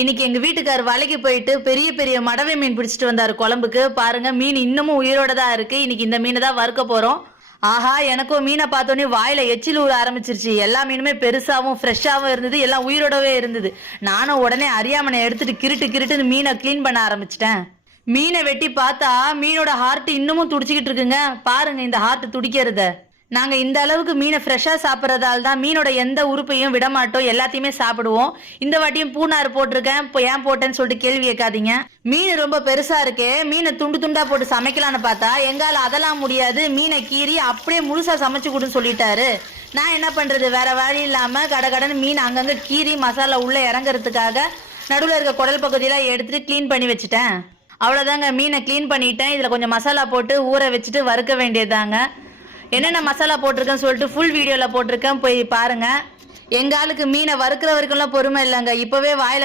இன்னைக்கு எங்க வீட்டுக்கார் வலைக்கு போயிட்டு பெரிய பெரிய மடவை மீன் பிடிச்சிட்டு வந்தாரு குழம்புக்கு. பாருங்க, மீன் இன்னமும் உயிரோட தான் இருக்கு. இன்னைக்கு இந்த மீனை தான் வறுக்க போறோம். ஆஹா, எனக்கும் மீனை பார்த்தோன்னே வாயில எச்சில் ஊற ஆரம்பிச்சிருச்சு. எல்லா மீனுமே பெருசாவும் ஃப்ரெஷ்ஷாவும் இருந்தது, எல்லாம் உயிரோடவே இருந்தது. நானும் உடனே அறியாமனை எடுத்துட்டு கிருட்டுன்னு மீனை கிளீன் பண்ண ஆரம்பிச்சிட்டேன். மீனை வெட்டி பார்த்தா மீனோட ஹார்ட் இன்னமும் துடிச்சுக்கிட்டு இருக்குங்க. பாருங்க இந்த ஹார்ட் துடிக்கிறத. நாங்க இந்த அளவுக்கு மீனை ஃப்ரெஷ்ஷா சாப்பிட்றதால தான் மீனோட எந்த உறுப்பையும் விட மாட்டோம், எல்லாத்தையுமே சாப்பிடுவோம். இந்த வாட்டியும் பூனாறு போட்டிருக்கேன். இப்போ ஏன் போட்டேன்னு சொல்லிட்டு கேள்வி கேட்காதீங்க. மீன் ரொம்ப பெருசா இருக்கே, மீனை துண்டு துண்டா போட்டு சமைக்கலான்னு பார்த்தா எங்கால அதெல்லாம் முடியாது. மீனை கீறி அப்படியே முழுசா சமைச்சு கொடுன்னு சொல்லிட்டாரு. நான் என்ன பண்றது, வேற வழி இல்லாம கடன்னு மீன் அங்கங்க கீறி மசாலா உள்ள இறங்குறதுக்காக நடுவில் இருக்க குடல் பகுதியெல்லாம் எடுத்துட்டு கிளீன் பண்ணி வச்சுட்டேன். அவ்வளோதாங்க, மீனை கிளீன் பண்ணிட்டேன். இதில் கொஞ்சம் மசாலா போட்டு ஊற வச்சுட்டு வறுக்க வேண்டியதாங்க. என்னென்ன மசாலா போட்டிருக்கேன்னு சொல்லிட்டு ஃபுல் வீடியோவில் போட்டிருக்கேன், போய் பாருங்க. எங்க ஆளுக்கு மீனை வறுக்கிற வரைக்கும்லாம் பொறுமை இல்லைங்க. இப்போவே வாயில